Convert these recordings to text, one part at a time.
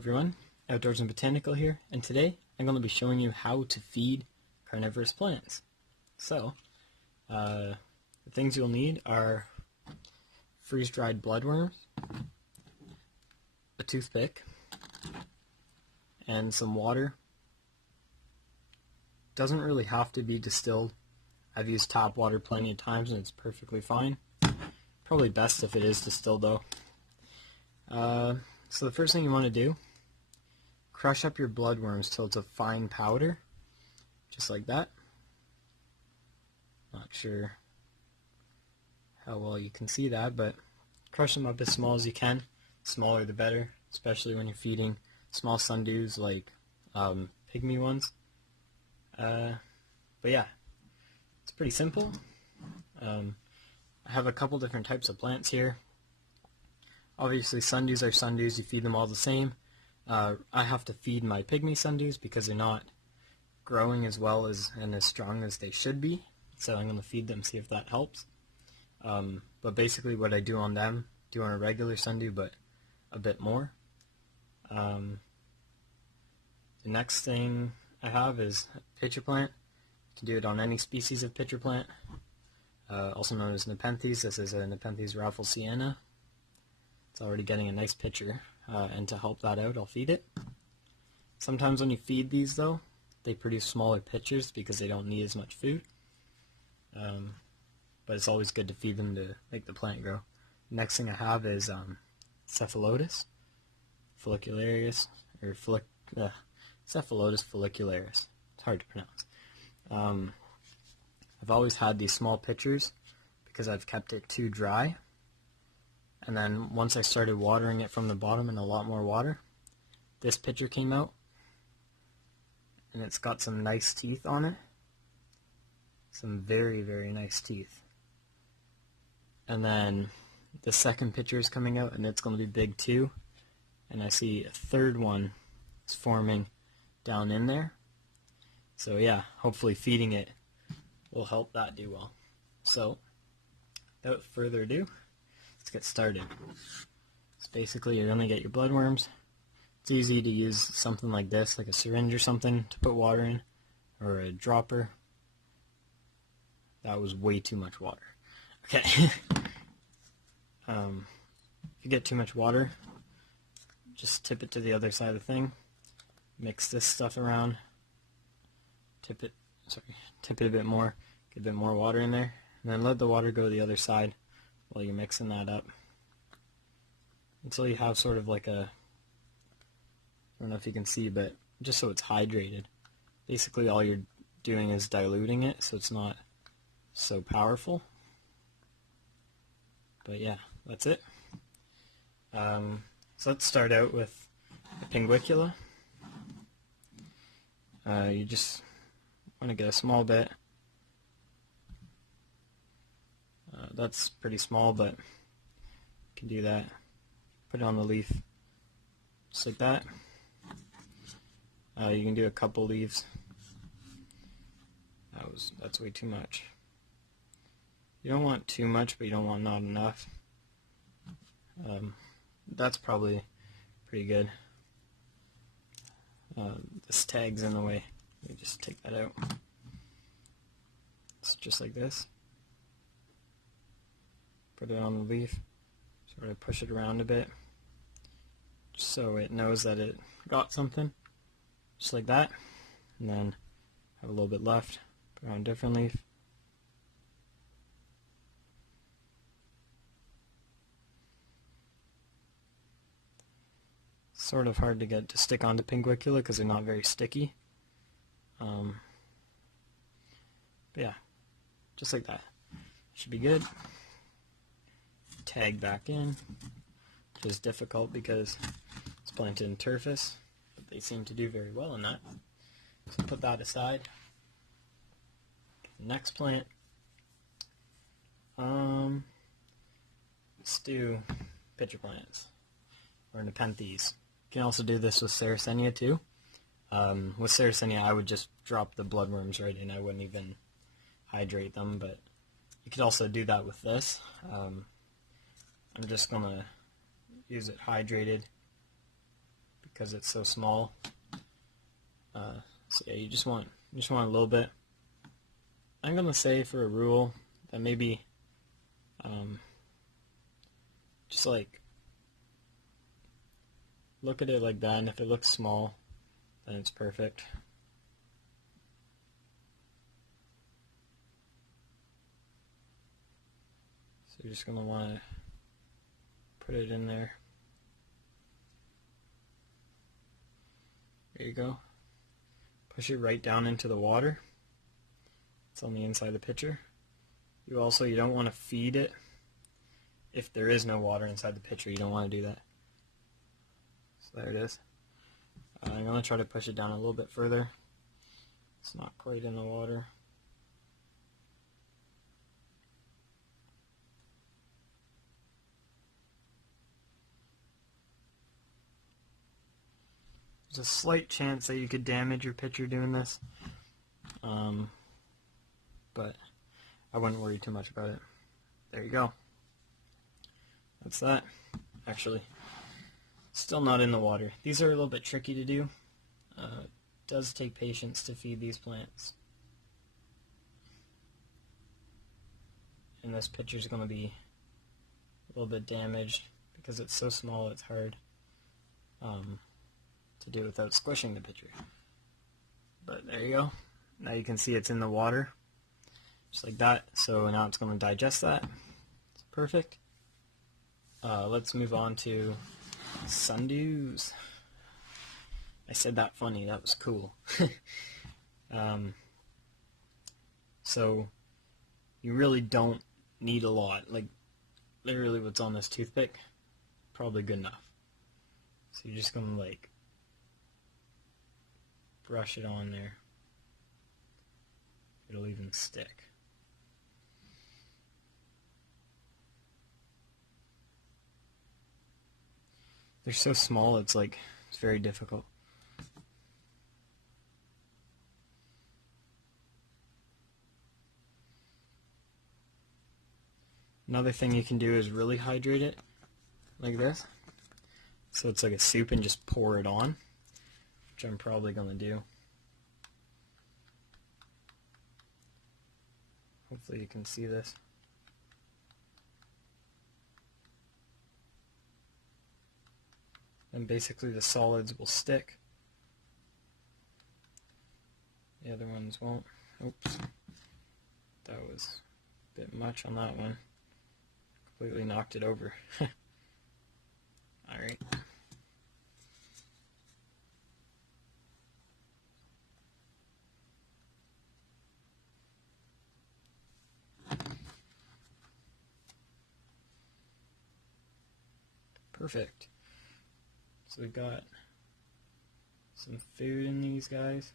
everyone, Outdoors and Botanical here, and today I'm going to be showing you how to feed carnivorous plants. So, the things you'll need are freeze-dried bloodworms, a toothpick, and some water. Doesn't really have to be distilled. I've used tap water plenty of times and it's perfectly fine. Probably best if it is distilled though. So the first thing you want to do, crush up your bloodworms till it's a fine powder, just like that. Not sure how well you can see that, but crush them up as small as you can. Smaller the better, especially when you're feeding small sundews like pygmy ones. But yeah, it's pretty simple. I have a couple different types of plants here. Obviously sundews are sundews, you feed them all the same. I have to feed my pygmy sundews because they're not growing as well as and as strong as they should be. So I'm going to feed them, see if that helps. But basically what I do on them, do on a regular sundew, but a bit more. The next thing I have is a pitcher plant. You can do it on any species of pitcher plant, also known as Nepenthes. This is a Nepenthes rafflesiana. It's already getting a nice pitcher, and to help that out, I'll feed it. Sometimes when you feed these, though, they produce smaller pitchers because they don't need as much food. But it's always good to feed them to make the plant grow. Next thing I have is Cephalotus follicularis, or Cephalotus follicularis. It's hard to pronounce. I've always had these small pitchers because I've kept it too dry. And then once I started watering it from the bottom and a lot more water, this pitcher came out. And it's got some nice teeth on it. Some very, very nice teeth. And then the second pitcher is coming out and it's going to be big too. And I see a third one is forming down in there. So yeah, hopefully feeding it will help that do well. So, without further ado, let's get started. So basically you're going to get your bloodworms. It's easy to use something like this, like a syringe or something, to put water in, or a dropper. That was way too much water. Okay. If you get too much water, just tip it to the other side of the thing. Mix this stuff around. Tip it a bit more. Get a bit more water in there. And then let the water go to the other side while you're mixing that up. Until you have sort of like a, I don't know if you can see, but just so it's hydrated. Basically all you're doing is diluting it so it's not so powerful. But yeah, that's it. So let's start out with the pinguicula. You just want to get a small bit. That's pretty small, but you can do that. Put it on the leaf, just like that. You can do a couple leaves. That's way too much. You don't want too much, but you don't want not enough. That's probably pretty good. This tag's in the way. Let me just take that out. It's just like this. Put it on the leaf. Sort of push it around a bit, just so it knows that it got something. Just like that. And then have a little bit left. Put it on a different leaf. Sort of hard to get to stick onto pinguicula because they're not very sticky. But yeah, just like that. Should be good. Tag back in, which is difficult because it's planted in turfus, but they seem to do very well in that. So put that aside. Next plant. Let's do pitcher plants, or Nepenthes. You can also do this with Sarracenia too. With Sarracenia I would just drop the bloodworms right in. I wouldn't even hydrate them, but you could also do that with this. I'm just going to use it hydrated because it's so small. So yeah, you just want a little bit. I'm gonna say for a rule that maybe just like look at it like that, and if it looks small, then it's perfect. So you're just gonna want to put it in there. There you go. Push it right down into the water. It's on the inside of the pitcher. You don't want to feed it if there is no water inside the pitcher. You don't want to do that. So there it is. I'm going to try to push it down a little bit further. It's not quite in the water. There's a slight chance that you could damage your pitcher doing this, but I wouldn't worry too much about it. There you go. That's that. Actually, still not in the water. These are a little bit tricky to do. It does take patience to feed these plants. And this pitcher's going to be a little bit damaged because it's so small it's hard to do without squishing the pitcher. But there you go. Now you can see it's in the water, just like that. So now it's going to digest that. It's perfect. Let's move on to Sundews. I said that funny. That was cool. So you really don't need a lot. Like literally what's on this toothpick, probably good enough. So you're just going to like brush it on there. It'll even stick. They're so small, it's very difficult. Another thing you can do is really hydrate it, like this. So it's like a soup, and just pour it on, which I'm probably going to do. Hopefully you can see this. And basically the solids will stick. The other ones won't. Oops. That was a bit much on that one. Completely knocked it over. Alright. Perfect. So we've got some food in these guys.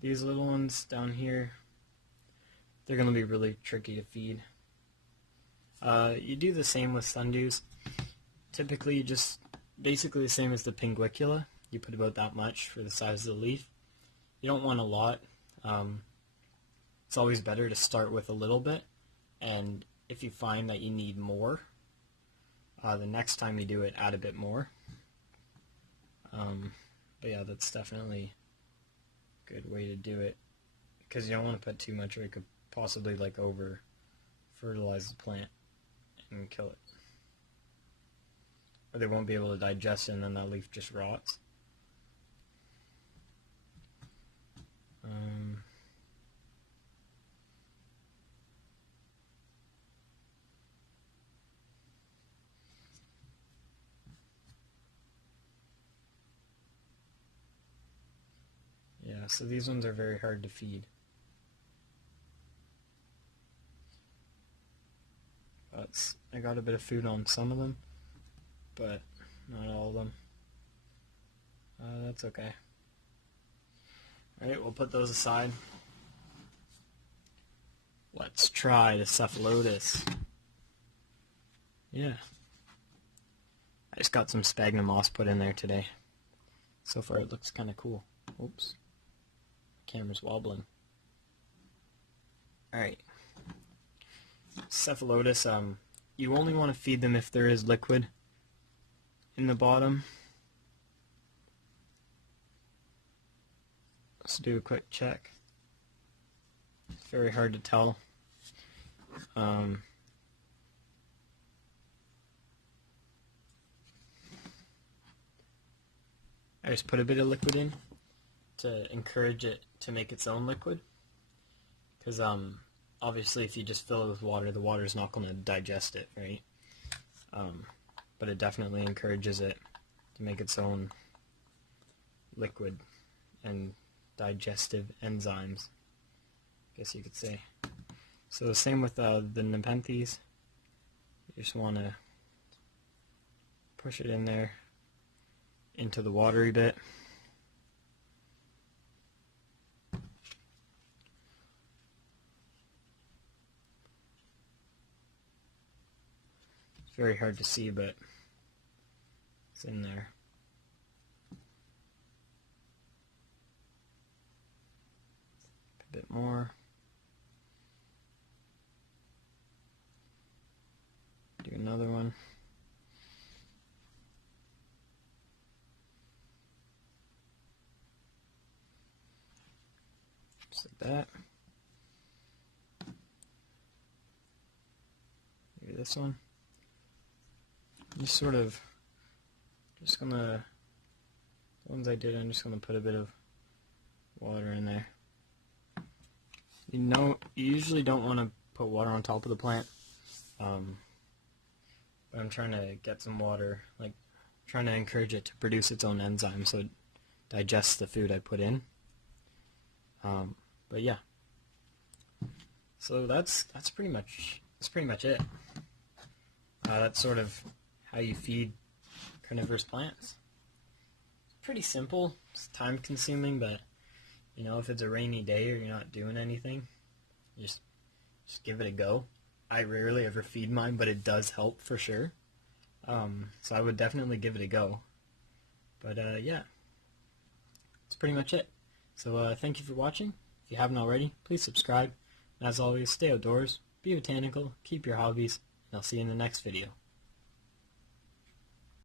These little ones down here, they're going to be really tricky to feed. You do the same with Sundews. Typically just basically the same as the Pinguicula. You put about that much for the size of the leaf. You don't want a lot. It's always better to start with a little bit, and if you find that you need more, the next time you do it, add a bit more. But yeah, that's definitely a good way to do it, because you don't want to put too much or it could possibly over fertilize the plant and kill it. Or they won't be able to digest it, and then that leaf just rots. Yeah, so these ones are very hard to feed. I got a bit of food on some of them, but not all of them. That's okay. Alright, we'll put those aside. Let's try the Cephalotus. Yeah. I just got some sphagnum moss put in there today. So far it looks kind of cool. Oops. Camera's wobbling. Alright. Cephalotus, you only want to feed them if there is liquid. in the bottom. Let's do a quick check. It's very hard to tell. I just put a bit of liquid in to encourage it to make its own liquid, because obviously if you just fill it with water, the water is not going to digest it, right? But it definitely encourages it to make its own liquid and digestive enzymes, I guess you could say. So the same with the Nepenthes. You just want to push it in there into the watery bit. It's very hard to see, but it's in there. A bit more. Do another one. Just like that. Maybe this one. Just sort of, just gonna, the ones I did, I'm just gonna put a bit of water in there. You usually don't want to put water on top of the plant. But I'm trying to get some water, like trying to encourage it to produce its own enzymes so it digests the food I put in. But yeah, so that's pretty much it. That's sort of how you feed carnivorous plants. It's pretty simple. It's time consuming, but if it's a rainy day or you're not doing anything, just give it a go. I rarely ever feed mine, but it does help for sure. So I would definitely give it a go. But yeah, that's pretty much it. So thank you for watching. If you haven't already, please subscribe. And as always, stay outdoors, be botanical, keep your hobbies, and I'll see you in the next video.